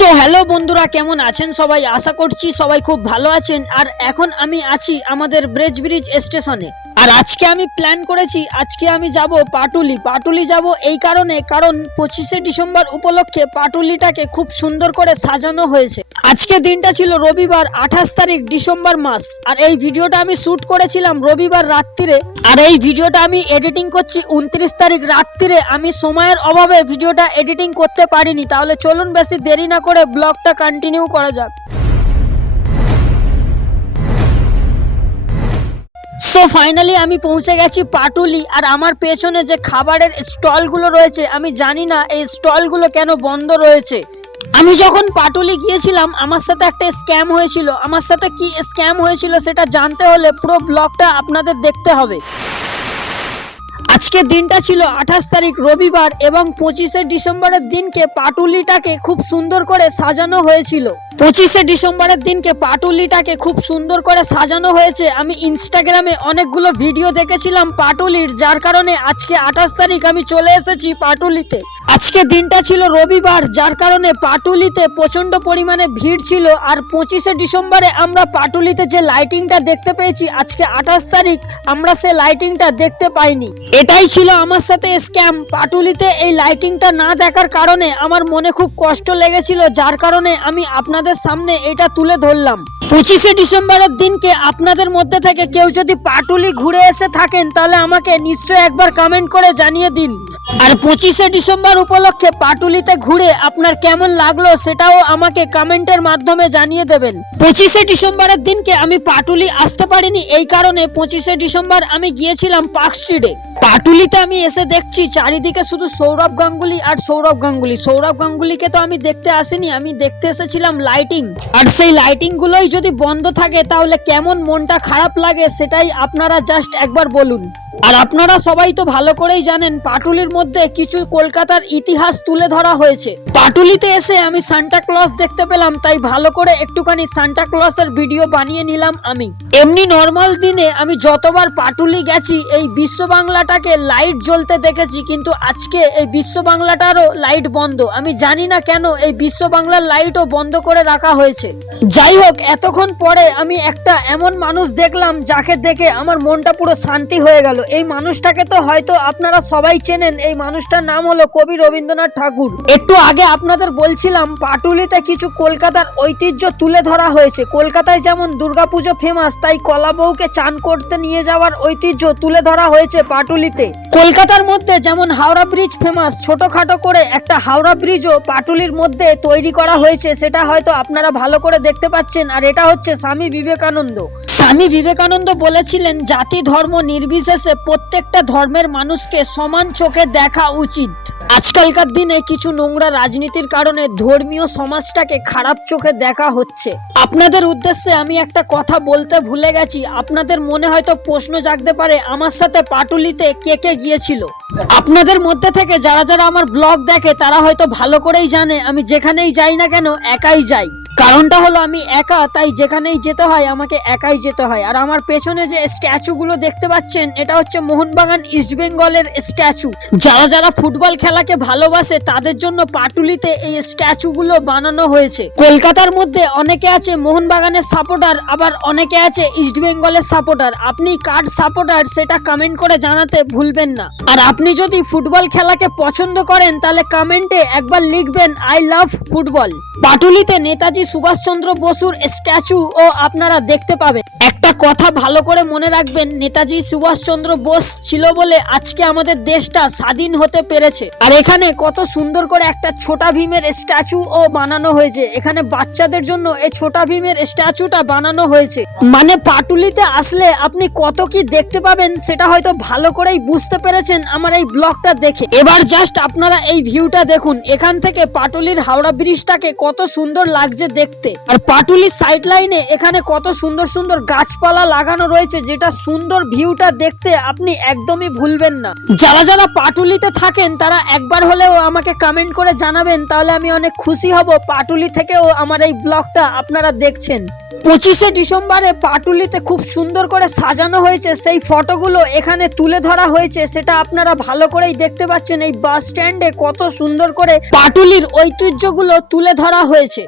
So hello বন্ধুরা, কেমন আছেন সবাই? আশা করছি সবাই খুব ভালো আছেন। আর এখন আমি আছি আমাদের ব্রিজ স্টেশনে। আর আজকে আমি প্ল্যান করেছি, আজকে আমি যাব পাটুলি যাব এই কারণ 25শে ডিসেম্বর উপলক্ষে পাটুলিটাকে খুব সুন্দর করে সাজানো হয়েছে। আজকে দিনটা ছিল রবিবার, 28 তারিখ ডিসেম্বর মাস। আর এই ভিডিওটা আমি শুট করেছিলাম রবিবার রাত্রিরে, আর এই ভিডিওটা আমি এডিটিং করছি 29 তারিখ রাত্রিরে। আমি সময়ের অভাবে ভিডিওটা এডিটিং করতে পারিনি। তাহলে চলুন বেশি দেরি না করে ব্লগটা কন্টিনিউ করা যাক। সো ফাইনালি আমি পৌঁছে গেছি পাটুলি। আর আমার পেছনে যে খাবারের স্টলগুলো রয়েছে, আমি জানি না এই স্টলগুলো কেন বন্ধ রয়েছে। আমি যখন পাটুলি গিয়েছিলাম আমার সাথে একটা স্ক্যাম হয়েছিল। আমার সাথে কি স্ক্যাম হয়েছিল সেটা জানতে হলে পুরো ব্লগটা আপনাদের দেখতে হবে। আজকে দিনটা ছিল 28 তারিখ রবিবার এবং 25শে ডিসেম্বরের দিনকে পাটুলিটাকে খুব সুন্দর করে সাজানো হয়েছিল। 25শে ডিসেম্বরের দিনকে পাটুলিটাকে খুব সুন্দর করে সাজানো হয়েছে। আমি ইনস্টাগ্রামে অনেকগুলো ভিডিও দেখেছিলাম পাটুলির, যার কারণে আজকে 28 তারিখ আমি চলে এসেছি পাটুলিতে। আজকে দিনটা ছিল রবিবার, যার কারণে পাটুলিতে প্রচন্ড পরিমাণে ভিড় ছিল। আর 25শে ডিসেম্বরে আমরা পাটুলিতে যে লাইটিংটা দেখতে পেয়েছি, আজকে 28 তারিখ আমরা সে লাইটিংটা দেখতে পাইনি। এটাই ছিল আমার সাথে স্ক্যাম। পাটুলিতে এই লাইটিংটা না দেখার কারণে আমার মনে খুব কষ্ট লেগেছিল, যার কারণে আমি আপনাদের সামনে এটা তুলে ধরলাম। 25শে ডিসেম্বরের দিনকে আপনাদের মধ্যে থেকে কেউ যদি পাটুলি ঘুরে এসে থাকেন তাহলে আমাকে নিশ্চয়ই একবার কমেন্ট করে জানিয়ে দিন। আর 25শে ডিসেম্বর উপলক্ষে পাটুলিতে ঘুরে আপনার কেমন লাগলো সেটাও আমাকে কমেন্টের মাধ্যমে জানিয়ে দেবেন। 25শে ডিসেম্বরের দিনকে আমি পাটুলি আসতে পারিনি, এই কারণে 25শে ডিসেম্বর আমি গিয়েছিলাম পার্ক স্ট্রিটে। পাটুলিতে আমি এসে দেখছি চারিদিকে শুধু সৌরভ গাঙ্গুলি আর সৌরভ গাঙ্গুলি। সৌরভ গাঙ্গুলিকে তো আমি দেখতে আসিনি, আমি দেখতে এসেছিলাম লাইটিং। আর সেই লাইটিং গুলোই যদি বন্ধ থাকে তাহলে কেমন মনটা খারাপ লাগে সেটাই আপনারা জাস্ট একবার বলুন। আর আপনারা সবাই তো ভালো করেই জানেন পাটুলির মধ্যে কিছু কলকাতার ইতিহাস তুলে ধরা হয়েছে। পাটুলিতে এসে আমি সান্টা ক্লজ দেখতে পেলাম, তাই ভালো করে একটুখানি সান্টা ক্লজের ভিডিও বানিয়ে নিলাম আমি। এমনি নর্মাল দিনে আমি যতবার পাটুলি গেছি এই বিশ্ব বাংলাটাকে লাইট জ্বলতে দেখেছি, কিন্তু আজকে এই বিশ্ব বাংলাটারও লাইট বন্ধ। আমি জানি না কেন এই বিশ্ব বাংলার লাইটও বন্ধ করে রাখা হয়েছে। যাই হোক, এতক্ষণ পরে আমি একটা এমন মানুষ দেখলাম যাকে দেখে আমার মনটা পুরো শান্তি হয়ে গেল। এই মানুষটাকে তো হয়তো আপনারা সবাই চেনেন। এই মানুষটার নাম হলো কবি রবীন্দ্রনাথ ঠাকুর। একটু আগে আপনাদের বলছিলাম পাটুলিতে কিছু কলকাতার ঐতিহ্য তুলে ধরা হয়েছে। কলকাতায় যেমন দুর্গাপুজো ফেমাস, তাই কলা বউকে চান করতে নিয়ে যাওয়ার ঐতিহ্য তুলে ধরা হয়েছে পাটুলিতে। কলকাতার মধ্যে যেমন হাওড়া ব্রিজ ফেমাস, ছোটখাটো করে একটা হাওড়া ব্রিজও পাটুলির মধ্যে তৈরি করা হয়েছে, সেটা হয়তো আপনারা ভালো করে দেখতে পাচ্ছেন। আর এটা হচ্ছে স্বামী বিবেকানন্দ। স্বামী বিবেকানন্দ বলেছিলেন জাতি ধর্ম নির্বিশেষে প্রত্যেকটা ধর্মের মানুষকে সমান চোখে দেখা উচিত। আজকালকার দিনে কিছু নোংরা রাজনীতির কারণে ধর্মীয় সমাজটাকে খারাপ চোখে দেখা হচ্ছে। আপনাদের উদ্দেশ্যে আমি একটা কথা বলতে ভুলে গেছি। আপনাদের মনে হয়তো প্রশ্ন জাগতে পারে আমার সাথে পাটুলিতে কে কে গিয়েছিল। আপনাদের মধ্যে থেকে যারা যারা আমার ব্লগ দেখে তারা হয়তো ভালো করেই জানে আমি যেখানেই যাই না কেন একাই যাই। কারণটা হলো আমি একা, তাই যেখানেই যেতে হয় আমাকে একাই যেতে হয়। আর আমার পেছনে যে স্ট্যাচুগুলো দেখতে পাচ্ছেন এটা হচ্ছে মোহনবাগান ইস্ট বেঙ্গলের স্ট্যাচু। যারা যারা ফুটবল খেলাকে ভালোবাসে তাদের জন্য পাটুলিতে এই স্ট্যাচুগুলো বানানো হয়েছে। কলকাতার মধ্যে অনেকে আছে মোহনবাগানের সাপোর্টার, আবার অনেকে আছে ইস্ট বেঙ্গলের সাপোর্টার। আপনি কার সাপোর্টার সেটা কমেন্ট করে জানাতে ভুলবেন না। আর আপনি যদি ফুটবল খেলাকে পছন্দ করেন তাহলে কমেন্টে একবার লিখবেন আই লাভ ফুটবল। পাটুলিতে নেতাজি সুভাষচন্দ্র বসুর স্ট্যাচু ও আপনারা দেখতে পাবেন। একটা কথা ভালো করে মনে রাখবেন, নেতাজি সুভাষচন্দ্র বোস ছিল বলে আজকে আমাদের দেশটা স্বাধীন হতে পেরেছে। আর এখানে কত সুন্দর করে একটা ছোটা ভীমের স্ট্যাচু ও বানানো হয়েছে। এখানে বাচ্চাদের জন্য এই ছোটা ভীমের স্ট্যাচুটা বানানো হয়েছে। মানে পাটুলিতে আসলে আপনি কত কি দেখতে পাবেন সেটা হয়তো ভালো করেই বুঝতে পেরেছেন আমার এই ব্লগটা দেখে। এবার জাস্ট আপনারা এই ভিউটা দেখুন। এখান থেকে পাটুলির হাওড়া ব্রিজটাকে কত সুন্দর লাগছে দেখতে। আর পাটুলির সাইড লাইনে এখানে কত সুন্দর সুন্দর গাছ গাছপালা লাগানো রয়েছে, যেটা সুন্দর ভিউটা দেখতে আপনি একদমই ভুলবেন না। যারা যারা পাটুলিতে থাকেন তারা একবার হলেও আমাকে কমেন্ট করে জানাবেন, তাহলে আমি অনেক খুশি হব। পাটুলি থেকেও আমার এই ব্লগটা আপনারা দেখছেন। 25শে ডিসেম্বরে পাটুলিতে খুব সুন্দর করে সাজানো হয়েছে, সেই ফটোগুলো এখানে তুলে ধরা হয়েছে, সেটা আপনারা ভালো করেই দেখতে পাচ্ছেন। এই বাস স্ট্যান্ডে কত সুন্দর করে পাটুলির ঐতিহ্যগুলো তুলে ধরা হয়েছে।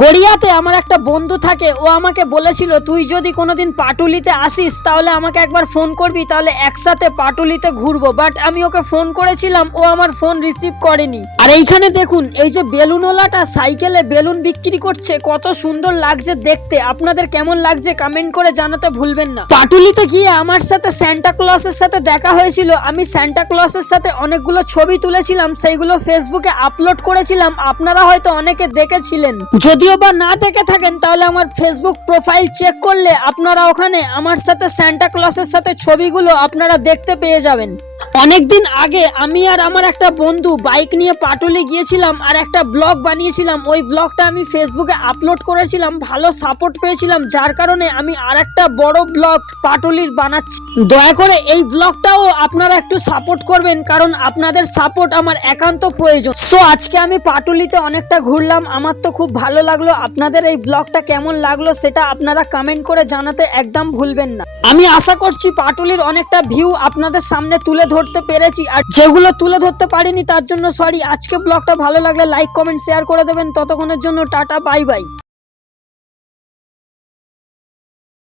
গড়িয়াতে আমার একটা বন্ধু থাকে, ও আমাকে বলেছিল তুই যদি কোনোদিন পাটুলিতে আসিস তাহলে আমাকে একবার ফোন করবি, তাহলে একসাথে পাটুলিতে ঘুরবো। বাট আমি ওকে ফোন করেছিলাম, ও আমার ফোন রিসিভ করেনি। আর এইখানে দেখুন, এই যে বেলুনওয়ালাটা সাইকেলে বেলুন বিক্রি করছে, কত সুন্দর লাগছে দেখতে। আপনাদের কেমন লাগছে কমেন্ট করে জানাতে ভুলবেন না। পাটুলিতে গিয়ে আমার সাথে সান্টা ক্লসের সাথে দেখা হয়েছিল। আমি সান্টা ক্লসের সাথে অনেকগুলো ছবি তুলেছিলাম, সেইগুলো ফেসবুকে আপলোড করেছিলাম। আপনারা হয়তো অনেকে দেখেছিলেন, যদিও বা না দেখে থাকেন তাহলে আমার ফেসবুক প্রোফাইল চেক করলে আপনারা ওখানে আমার সাথে সান্টা ক্লসের সাথে ছবিগুলো আপনারা দেখতে পেয়ে যাবেন। অনেকদিন আগে আমি আর আমার একটা বন্ধু বাইক নিয়ে পাটুলি গিয়েছিলাম আর একটা ব্লগ বানিয়েছিলাম। ওই ব্লগটা আমি ফেসবুকে আপলোড করেছিলাম, ভালো সাপোর্ট পেয়েছিলাম, যার কারণে আমি আর একটা বড় ব্লগ পাটুলির বানাচ্ছি। দয়া করে এই ব্লগটাও আপনারা একটু সাপোর্ট করবেন, কারণ আপনাদের সাপোর্ট আমার একান্ত প্রয়োজন। সো আজকে আমি পাটুলিতে অনেকটা ঘুরলাম, আমার তো খুব ভালো লাগলো। আপনাদের এই ব্লগটা কেমন লাগলো সেটা আপনারা কমেন্ট করে জানাতে একদম ভুলবেন না। আমি আশা করছি পাটুলির অনেকটা ভিউ আপনাদের সামনে তুলে ধরতে পেরেছি, আর যেগুলো তুলে ধরতে পারিনি তার জন্য সরি। আজকে ব্লগটা ভালো লাগলে লাইক কমেন্ট শেয়ার করে দেবেন। ততক্ষণের জন্য টাটা, বাই বাই।